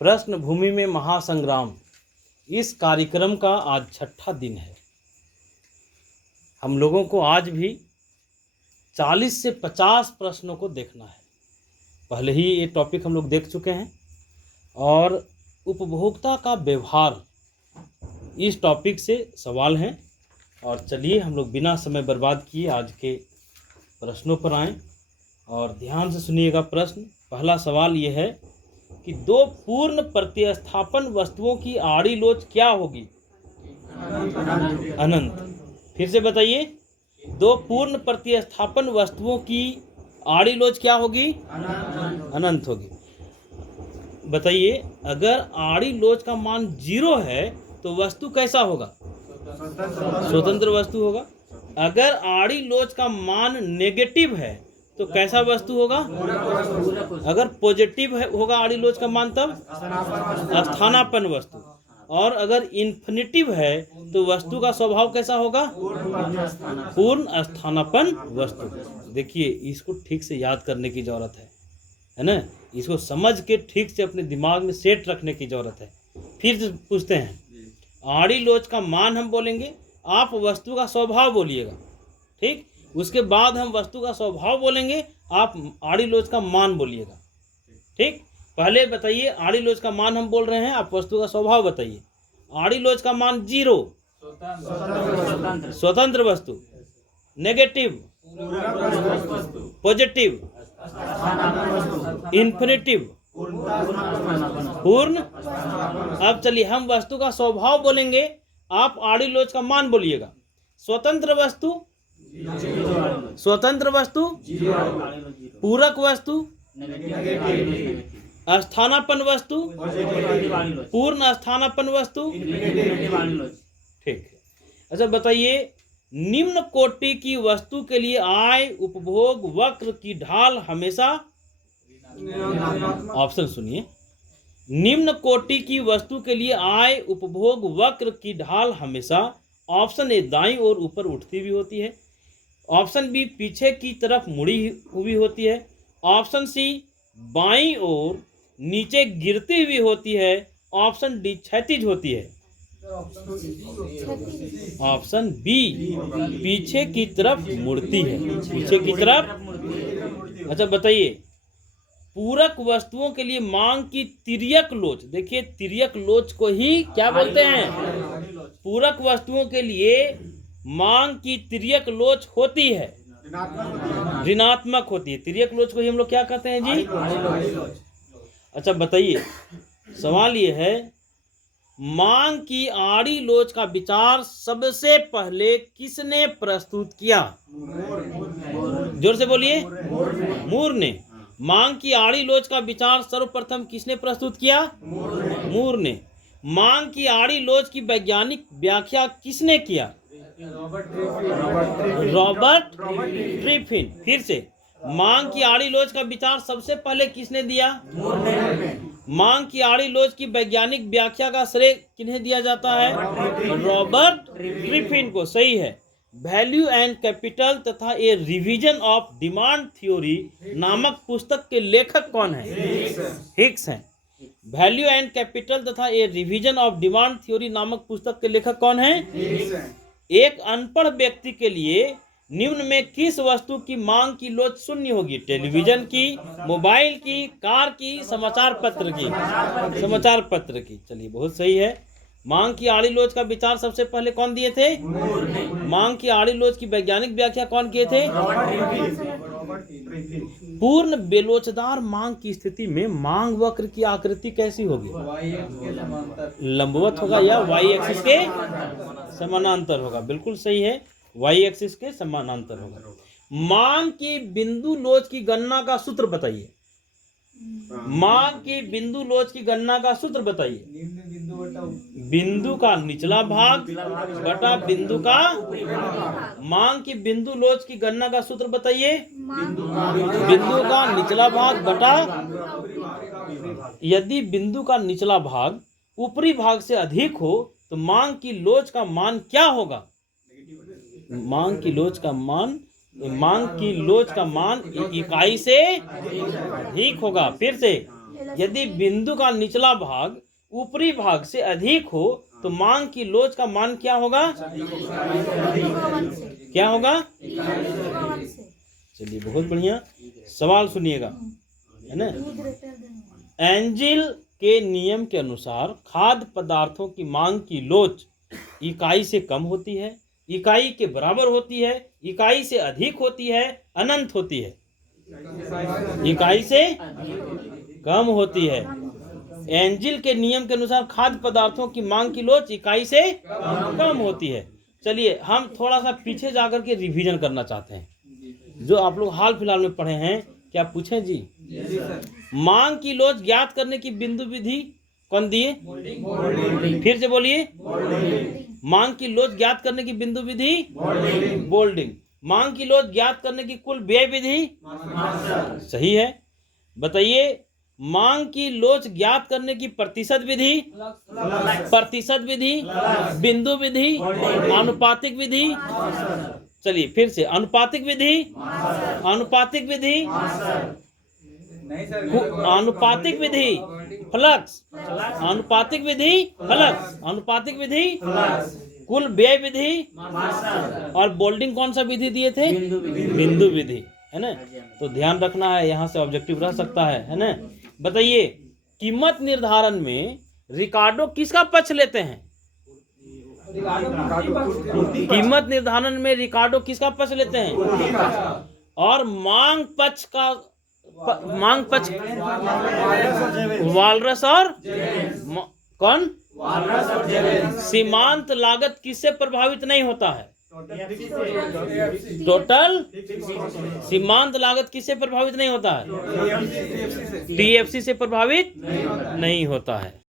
प्रश्न भूमि में महासंग्राम, इस कार्यक्रम का आज 6ठा दिन है। हम लोगों को आज भी 40 से 50 प्रश्नों को देखना है। पहले ही ये टॉपिक हम लोग देख चुके हैं और उपभोक्ता का व्यवहार, इस टॉपिक से सवाल हैं। और चलिए हम लोग बिना समय बर्बाद किए आज के प्रश्नों पर आएं और ध्यान से सुनिएगा। प्रश्न पहला सवाल ये है कि दो पूर्ण प्रतिस्थापन वस्तुओं की आड़ी लोच क्या होगी? अनंत। फिर से बताइए, दो पूर्ण प्रतिस्थापन वस्तुओं की आड़ी लोच क्या होगी? अनंत होगी। बताइए, अगर आड़ी लोच का मान 0 है तो वस्तु कैसा होगा? स्वतंत्र वस्तु होगा। अगर आड़ी लोच का मान नेगेटिव है तो कैसा वस्तु होगा? अगर पॉजिटिव होगा आड़ी लोच का मान तब स्थानापन्न वस्तु। और अगर इन्फिनिटिव है तो वस्तु का स्वभाव कैसा होगा? पूर्ण स्थानापन्न वस्तु। देखिए, इसको ठीक से याद करने की जरूरत है ना? इसको समझ के ठीक से अपने दिमाग में सेट रखने की जरूरत है। फिर से पूछते हैं, आड़ी लोच का मान हम बोलेंगे, आप वस्तु का स्वभाव बोलिएगा, ठीक? उसके बाद हम वस्तु का स्वभाव बोलेंगे, आप आड़ी लोच का मान बोलिएगा, ठीक? पहले बताइए, आड़ी लोच का मान हम बोल रहे हैं, आप वस्तु का स्वभाव बताइए। आड़ी लोच का मान 0 स्वतंत्र वस्तु, नेगेटिव पॉजिटिव, इन्फिनिटिव पूर्ण। अब चलिए हम वस्तु का स्वभाव बोलेंगे, आप आड़ी लोच का मान बोलिएगा। स्वतंत्र वस्तु, स्वतंत्र वस्तु, पूरक वस्तु, स्थानापन्न वस्तु, पूर्ण स्थानापन्न वस्तु, ठीक है। अच्छा बताइए, निम्न कोटि की वस्तु के लिए आय उपभोग वक्र की ढाल हमेशा, ऑप्शन सुनिए, निम्न कोटि की वस्तु के लिए आय उपभोग वक्र की ढाल हमेशा ऑप्शन ए दाईं ओर ऊपर उठती भी होती है, ऑप्शन बी पीछे की तरफ मुड़ी हुई होती है, ऑप्शन सी बाईं ओर नीचे गिरती हुई होती है, ऑप्शन डी क्षैतिज होती है। ऑप्शन बी पीछे की तरफ मुड़ती है, पीछे की तरफ। अच्छा बताइए, पूरक वस्तुओं के लिए मांग की तिर्यक लोच, देखिए तिर्यक लोच को ही क्या बोलते हैं? पूरक वस्तुओं के लिए मांग की तिर्यक लोच होती है, ऋणात्मक होती है। तिर्यक लोच को ही हम लोग क्या कहते हैं जी? अच्छा बताइए, सवाल ये है, मांग की आड़ी लोच का विचार सबसे पहले किसने प्रस्तुत किया? जोर से बोलिए। मूर ने। मांग की आड़ी लोच का विचार सर्वप्रथम किसने प्रस्तुत किया? मूर ने। मांग की आड़ी लोच की वैज्ञानिक व्याख्या किसने किया? रॉबर्ट ट्रिफिन। फिर से, मांग की आड़ी लोच का विचार सबसे पहले किसने दिया? मांग की आड़ी लोच की वैज्ञानिक व्याख्या का श्रेय किन्हें दिया जाता है? रॉबर्ट ट्रिफिन को। सही है। वैल्यू एंड कैपिटल तथा ए रिवीजन ऑफ डिमांड थ्योरी नामक पुस्तक के लेखक कौन है? हिक्स हैं। वैल्यू एंड कैपिटल तथा ए रिवीजन ऑफ डिमांड थ्योरी नामक पुस्तक के लेखक कौन है? एक अनपढ़ व्यक्ति के लिए निम्न में किस वस्तु की मांग की लोच शून्य होगी? टेलीविजन की, मोबाइल की, कार की, समाचार पत्र की? समाचार पत्र की। चलिए बहुत सही है। मांग की आड़ी लोच का विचार सबसे पहले कौन दिए थे? मांग की आड़ी लोच की वैज्ञानिक व्याख्या कौन किए थे? पूर्ण बेलोचदार मांग की स्थिति में मांग वक्र की आकृति कैसी होगी? लंबवत होगा या वाई एक्सिस के समानांतर होगा? बिल्कुल सही है, वाई एक्सिस के समानांतर होगा। मांग की बिंदु लोच की गणना का सूत्र बताइए। मांग की बिंदु लोच की गणना का सूत्र बताइए। बिंदु का निचला भाग बटा बिंदु का। मांग की बिंदु लोच की गणना का सूत्र बताइए। बिंदु का निचला भाग बटा। यदि बिंदु का निचला भाग ऊपरी भाग से अधिक हो तो मांग की लोच का मान क्या होगा? मांग की लोच का मान इकाई से अधिक होगा। फिर से, यदि बिंदु का निचला भाग ऊपरी भाग से अधिक हो तो मांग की लोच का मान क्या होगा? क्या होगा? चलिए बहुत बढ़िया, सवाल सुनिएगा, है ना। एंजिल के नियम के अनुसार खाद्य पदार्थों की मांग की लोच इकाई से कम होती है, इकाई के बराबर होती है, इकाई से अधिक होती है, अनंत होती है। इकाई से कम होती है। एंजिल के नियम के अनुसार खाद्य पदार्थों की मांग की लोच इकाई से कम होती है। चलिए हम थोड़ा सा पीछे जाकर के रिवीजन करना चाहते हैं, जो आप लोग हाल फिलहाल में पढ़े हैं। क्या पूछें जी? मांग की लोच ज्ञात करने की बिंदु विधि कौन दिए? फिर से बोलिए। मांग की लोच ज्ञात करने की बिंदु विधि बोल्डिंग। मांग की लोच ज्ञात करने की कुल व्यय विधि, सही है। बताइए, मांग की लोच ज्ञात करने की प्रतिशत विधि, बिंदु विधि, आनुपातिक विधि। चलिए फिर से, अनुपातिक विधि, आनुपातिक विधि, आनुपातिक विधि फ्लक्स, आनुपातिक विधि फ्लक्स, आनुपातिक विधि कुल व्यय विधि, और बोल्डिंग कौन सा विधि दिए थे? बिंदु विधि, है ना। तो ध्यान रखना है, यहाँ से ऑब्जेक्टिव रह सकता है ना। बताइए, कीमत निर्धारण में रिकार्डो किसका पक्ष लेते हैं? कीमत निर्धारण में रिकार्डो किसका पक्ष लेते हैं? और मांग पक्ष वालरस और कौन? सीमांत लागत किससे प्रभावित नहीं होता है? टोटल सीमांत लागत किससे प्रभावित नहीं होता है? टीएफसी से प्रभावित नहीं होता है।